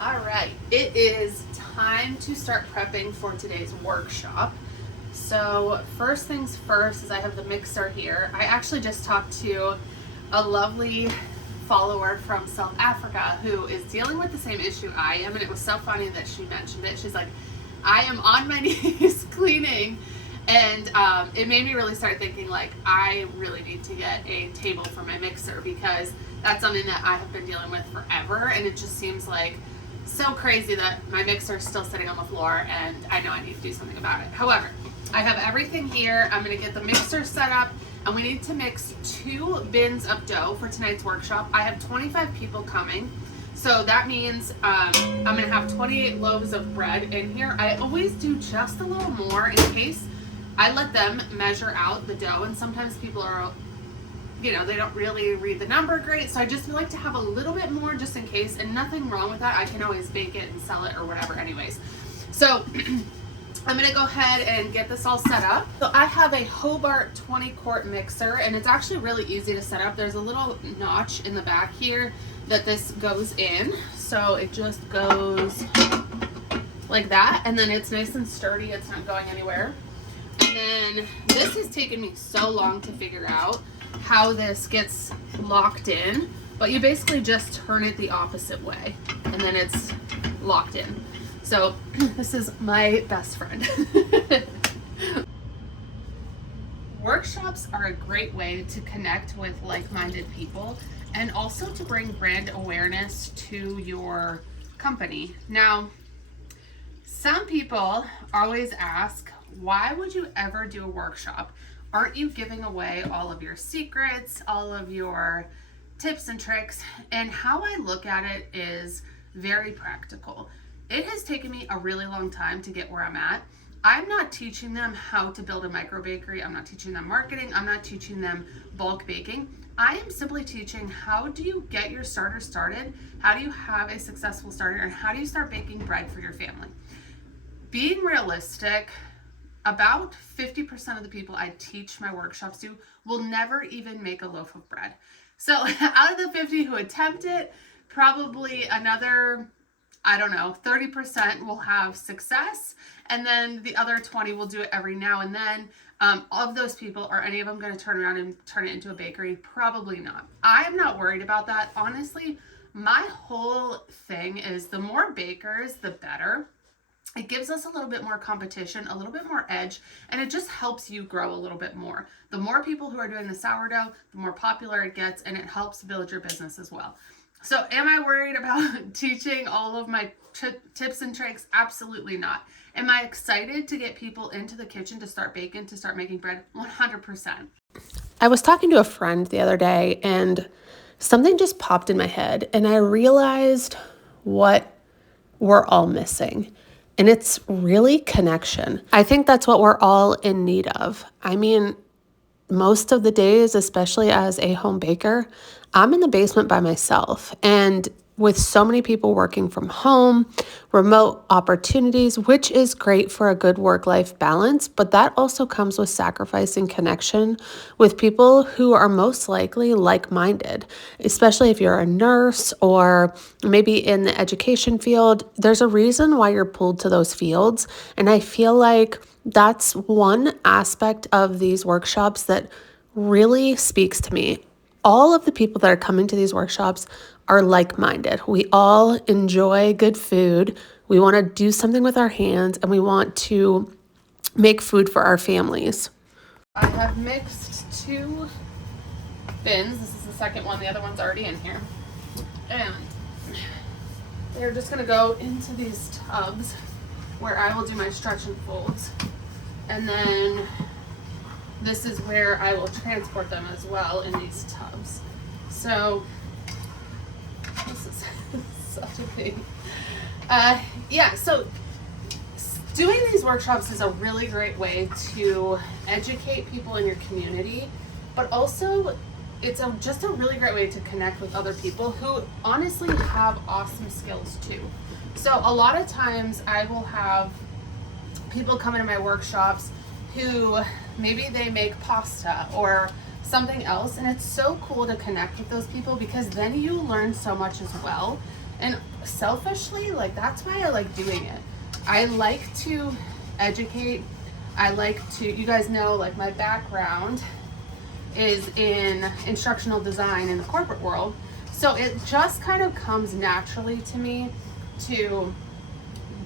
All right, it is time to start prepping for today's workshop. So first things first is I have the mixer here. I actually just talked to a lovely follower from South Africa who is dealing with the same issue I am, and it was so funny that she mentioned it. She's like, I am on my knees cleaning, and it made me really start thinking like I really need to get a table for my mixer, because that's something that I have been dealing with forever, and it just seems like so crazy that my mixer is still sitting on the floor, and I know I need to do something about it. However, I have everything here. I'm going to get the mixer set up, and we need to mix 2 bins of dough for tonight's workshop. I have 25 people coming, so that means I'm going to have 28 loaves of bread in here. I always do just a little more in case I let them measure out the dough, and sometimes people are, you know, they don't really read the number great, so I just like to have a little bit more just in case, and nothing wrong with that. I can always bake it and sell it or whatever anyways. So I'm gonna go ahead and get this all set up. So I have a Hobart 20 quart mixer, and it's actually really easy to set up. There's a little notch in the back here that this goes in, so it just goes like that, and then it's nice and sturdy. It's not going anywhere. And then this has taken me so long to figure out how this gets locked in, but you basically just turn it the opposite way and then it's locked in. So this is my best friend. Workshops are a great way to connect with like-minded people and also to bring brand awareness to your company. Now, some people always ask, why would you ever do a workshop? Aren't you giving away all of your secrets, all of your tips and tricks? And how I look at it is very practical. It has taken me a really long time to get where I'm at. I'm not teaching them how to build a microbakery. I'm not teaching them marketing. I'm not teaching them bulk baking. I am simply teaching, how do you get your starter started? How do you have a successful starter? And how do you start baking bread for your family? Being realistic, about 50% of the people I teach my workshops to will never even make a loaf of bread. So out of the 50 who attempt it, probably another, I don't know, 30% will have success. And then the other 20 will do it every now and then. Of those people, are any of them going to turn around and turn it into a bakery? Probably not. I'm not worried about that. Honestly, my whole thing is the more bakers, the better. It gives us a little bit more competition, a little bit more edge, and it just helps you grow a little bit more. The more people who are doing the sourdough, the more popular it gets, and it helps build your business as well. So am I worried about teaching all of my tips and tricks? Absolutely not. Am I excited to get people into the kitchen to start baking, to start making bread? 100%. I was talking to a friend the other day, and something just popped in my head, and I realized what we're all missing. And it's really connection. I think that's what we're all in need of. I mean, most of the days, especially as a home baker, I'm in the basement by myself. And with so many people working from home, remote opportunities, which is great for a good work-life balance, but that also comes with sacrificing connection with people who are most likely like-minded, especially if you're a nurse or maybe in the education field. There's a reason why you're pulled to those fields, and I feel like that's one aspect of these workshops that really speaks to me. All of the people that are coming to these workshops are like-minded. We all enjoy good food. We want to do something with our hands, and we want to make food for our families. I have mixed 2 bins. This is the second one. The other one's already in here. And they're just going to go into these tubs where I will do my stretch and folds. And then this is where I will transport them as well in these tubs. So this is such a thing. Yeah, so doing these workshops is a really great way to educate people in your community, but also it's just a really great way to connect with other people who honestly have awesome skills too. So a lot of times I will have people come into my workshops who maybe they make pasta or something else, and it's so cool to connect with those people because then you learn so much as well. And selfishly, like, that's why I like doing it. I like to educate. I like to, you guys know, like, my background is in instructional design in the corporate world. So it just kind of comes naturally to me to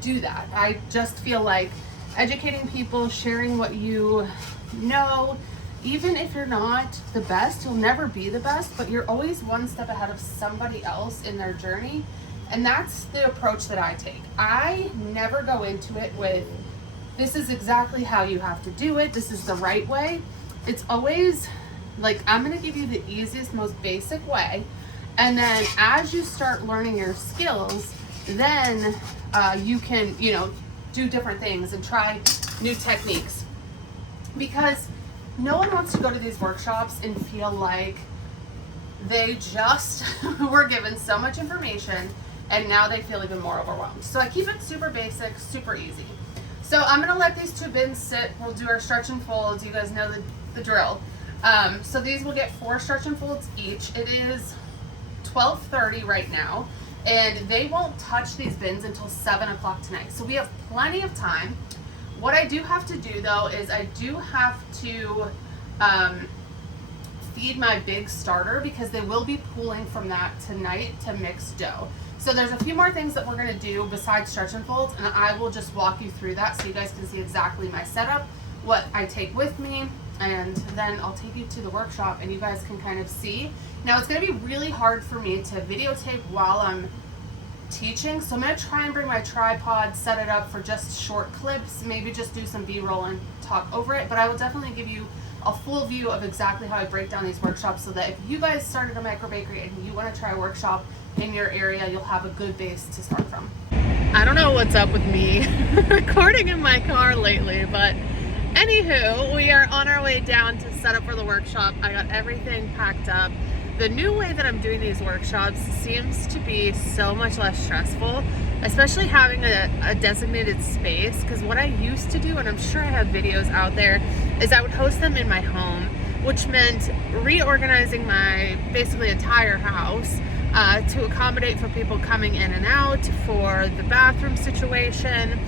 do that. I just feel like educating people, sharing what you know, even if you're not the best, you'll never be the best, but you're always one step ahead of somebody else in their journey. And that's the approach that I take. I never go into it with, this is exactly how you have to do it, this is the right way. It's always like, I'm going to give you the easiest, most basic way. And then as you start learning your skills, then you can, you know, do different things and try new techniques. Because no one wants to go to these workshops and feel like they just were given so much information and now they feel even more overwhelmed. So I keep it super basic, super easy. So I'm gonna let these 2 bins sit. We'll do our stretch and folds. You guys know the drill. So these will get 4 stretch and folds each. It is 12:30 right now, and they won't touch these bins until 7 o'clock tonight. So we have plenty of time. What I do have to do though is I do have to feed my big starter, because they will be pulling from that tonight to mix dough. So there's a few more things that we're gonna do besides stretch and folds, and I will just walk you through that so you guys can see exactly my setup, what I take with me, and then I'll take you to the workshop and you guys can kind of see. Now it's gonna be really hard for me to videotape while I'm teaching, so I'm gonna try and bring my tripod, set it up for just short clips, maybe just do some B-roll and talk over it, but I will definitely give you a full view of exactly how I break down these workshops, so that if you guys started a microbakery and you want to try a workshop in your area, you'll have a good base to start from. I don't know what's up with me recording in my car lately, but anywho, we are on our way down to set up for the workshop. I got everything packed up. The new way that I'm doing these workshops seems to be so much less stressful, especially having a designated space, because what I used to do, and I'm sure I have videos out there, is I would host them in my home, which meant reorganizing my basically entire house to accommodate for people coming in and out, for the bathroom situation,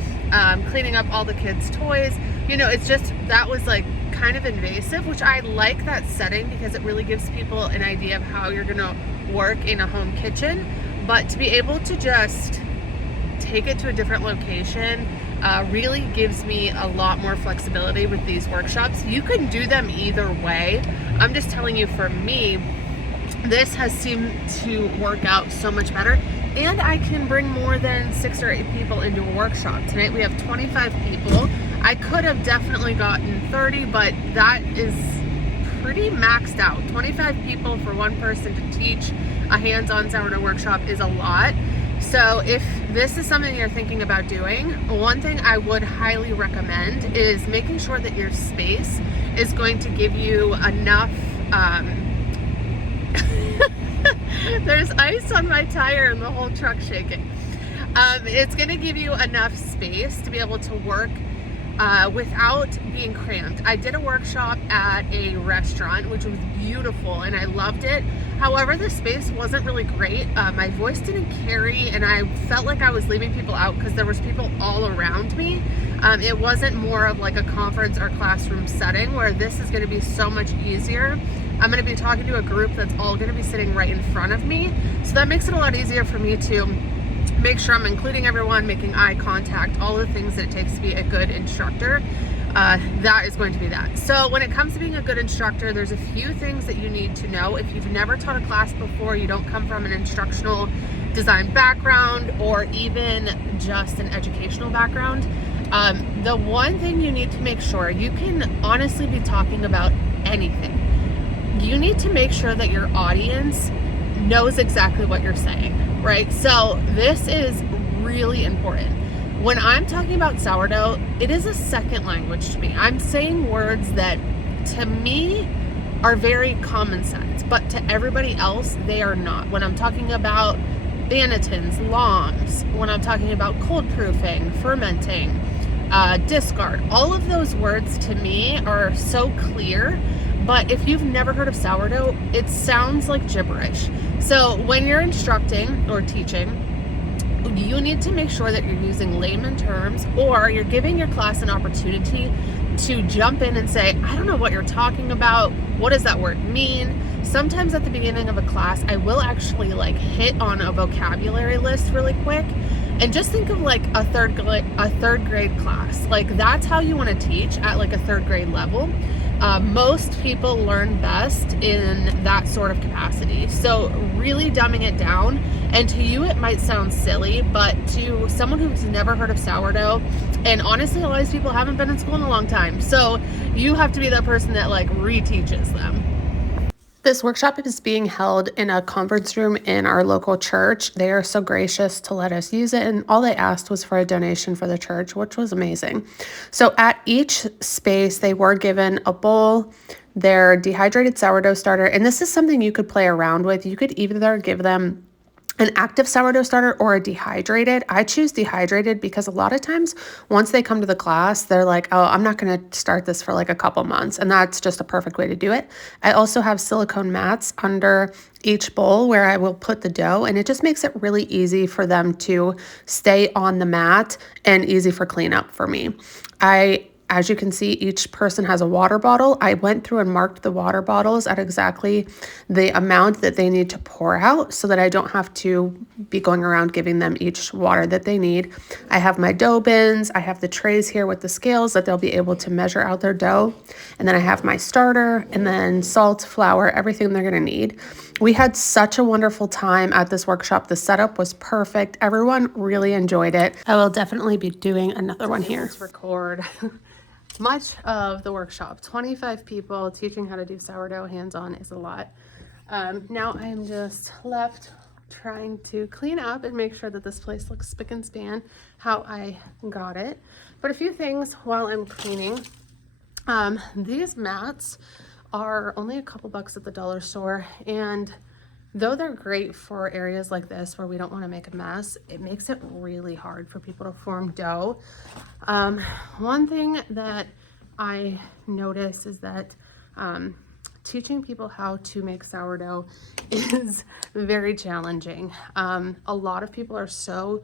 cleaning up all the kids' toys. You know, it's just, that was like kind of invasive, which I like that setting because it really gives people an idea of how you're gonna work in a home kitchen. But to be able to just take it to a different location really gives me a lot more flexibility with these workshops. You can do them either way. I'm just telling you, for me, this has seemed to work out so much better. And I can bring more than 6 or 8 people into a workshop. Tonight we have 25 people. I could have definitely gotten 30, but that is pretty maxed out. 25 people for one person to teach a hands-on sourdough workshop is a lot. So if this is something you're thinking about doing, one thing I would highly recommend is making sure that your space is going to give you enough there's ice on my tire and the whole truck's shaking. It's going to give you enough space to be able to work without being cramped. I did a workshop at a restaurant, which was beautiful and I loved it. However, the space wasn't really great. My voice didn't carry and I felt like I was leaving people out because there was people all around me. It wasn't more of like a conference or classroom setting, where this is going to be so much easier. I'm going to be talking to a group that's all going to be sitting right in front of me. So that makes it a lot easier for me to make sure I'm including everyone, making eye contact, all the things that it takes to be a good instructor. That is going to be that. So when it comes to being a good instructor, there's a few things that you need to know. If you've never taught a class before, you don't come from an instructional design background or even just an educational background, the one thing you need to make sure, you can honestly be talking about anything. You need to make sure that your audience knows exactly what you're saying, right? So this is really important. When I'm talking about sourdough, it is a second language to me. I'm saying words that to me are very common sense, but to everybody else, they are not. When I'm talking about bannetons, LOMs, when I'm talking about cold proofing, fermenting, discard, all of those words to me are so clear. But if you've never heard of sourdough, it sounds like gibberish. So when you're instructing or teaching, you need to make sure that you're using layman terms, or you're giving your class an opportunity to jump in and say, I don't know what you're talking about. What does that word mean? Sometimes at the beginning of a class, I will actually like hit on a vocabulary list really quick. And just think of like a third grade class. Like that's how you want to teach at like a third grade level. Most people learn best in that sort of capacity. So really dumbing it down, and to you it might sound silly, but to someone who's never heard of sourdough, and honestly a lot of these people haven't been in school in a long time, so you have to be that person that like reteaches them. This workshop is being held in a conference room in our local church. They are so gracious to let us use it, and all they asked was for a donation for the church, which was amazing. So at each space, they were given a bowl, their dehydrated sourdough starter, and this is something you could play around with. You could either give them an active sourdough starter or a dehydrated. I choose dehydrated because a lot of times once they come to the class, they're like, oh, I'm not going to start this for like a couple months. And that's just a perfect way to do it. I also have silicone mats under each bowl where I will put the dough, and it just makes it really easy for them to stay on the mat and easy for cleanup for me. As you can see, each person has a water bottle. I went through and marked the water bottles at exactly the amount that they need to pour out so that I don't have to be going around giving them each water that they need. I have my dough bins. I have the trays here with the scales that they'll be able to measure out their dough. And then I have my starter, and then salt, flour, everything they're going to need. We had such a wonderful time at this workshop. The setup was perfect. Everyone really enjoyed it. I will definitely be doing another one here. Let's record much of the workshop. 25 people teaching how to do sourdough hands-on is a lot. Now I'm just left trying to clean up and make sure that this place looks spick and span how I got it. But a few things while I'm cleaning. These mats are only a couple bucks at the dollar store, and though they're great for areas like this where we don't want to make a mess, it makes it really hard for people to form dough. One thing that I notice is that teaching people how to make sourdough is very challenging. A lot of people are so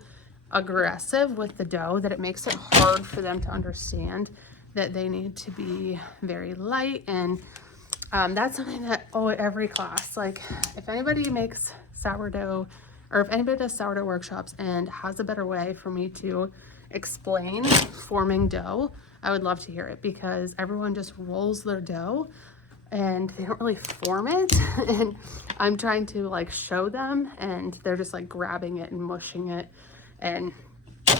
aggressive with the dough that it makes it hard for them to understand that they need to be very light, and that's something that every class, like if anybody makes sourdough, or if anybody does sourdough workshops and has a better way for me to explain forming dough, I would love to hear it, because everyone just rolls their dough and they don't really form it. And I'm trying to like show them, and they're just like grabbing it and mushing it. And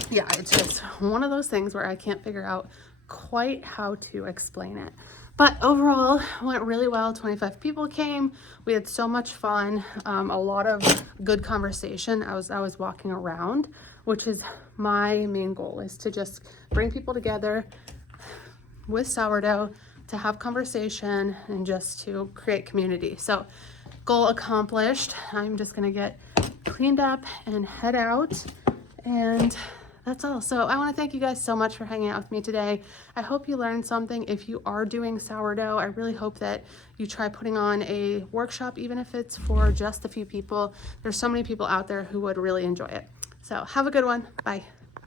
yeah, it's just one of those things where I can't figure out quite how to explain it. But overall, went really well. 25 people came. We had so much fun. A lot of good conversation as I was walking around, which is my main goal, is to just bring people together with sourdough, to have conversation, and just to create community. So goal accomplished. I'm just gonna get cleaned up and head out, and that's all. So I want to thank you guys so much for hanging out with me today. I hope you learned something. If you are doing sourdough, I really hope that you try putting on a workshop, even if it's for just a few people. There's so many people out there who would really enjoy it. So have a good one. Bye.